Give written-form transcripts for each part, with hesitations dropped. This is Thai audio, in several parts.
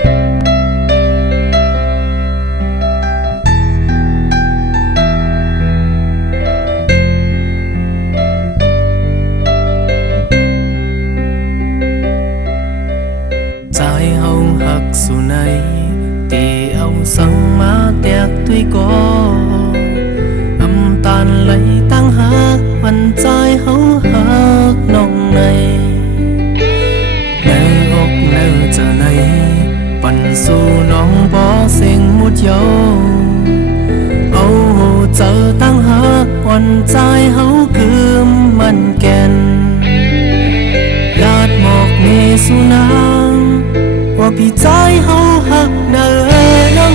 ใจเฮาหักสู่ในตีเอาสังมาแตกด้วยก่อน้ำตาลไหลตั้งหักมันใจเฮาหักน้องในแนวอกแนวเจอในปั่นสู่น้องบ่เสียงมุดเยาเอาเจอตั้งหักวันใจเฮาคือมันแก่นลาดหมอกเมสุนางว่าพี่ใจเฮาหักเด้อน้อง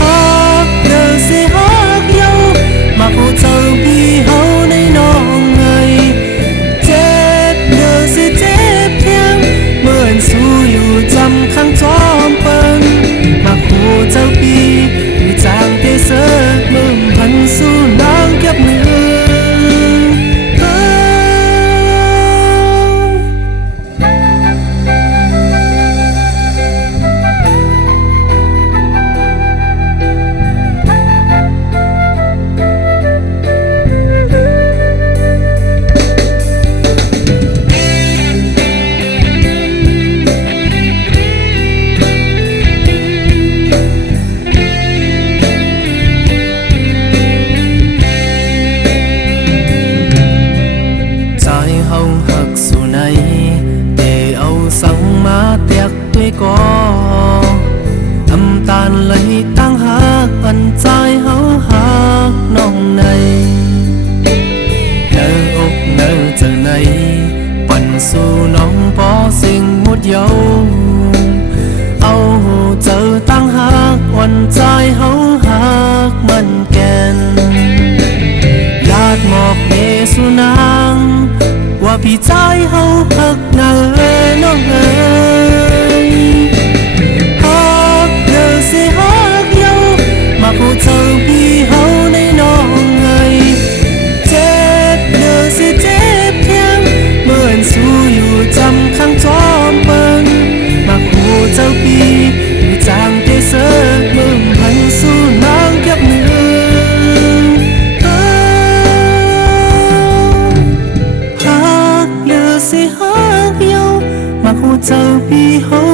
หักเด้อสิหักเยามาผู้เจอพี่เฮาในน้องเจ็บเด้อสิเจ็บเพียงเหมือนสู้อยู่จำข้างจอมเปิ้นมาผู้เจ้าพี่อยู่จางเตเสอมึงพันสู้น้องเก็บเนื้อสังมาแตกด้วยก่อน้ำตาลไหลตั้งหักปันใจเฮาหักน้องในเนื้ออกเนื้อเจอในปั่นสู่น้องปอสิ่งมุดเยาเอาเจอตั้งหักวันใจเฮาหักมันแก่นลาดหมอกเมสุนางว่าพี่ใจเฮาหักเนื้อน้องหักเด้อสิหักเยามาผู้เจอพี่เฮาในน้องเจ็บเด้อสิเจ็บเพียงเหมือนสู้อยู่จำข้างจอมเปิ้นมาผู้เจ้าพี่อยู่จางเตเสอมึงพันสู้น้องเก็บเนื้อสิหักเยามาผู้เจ้าพี่เฮา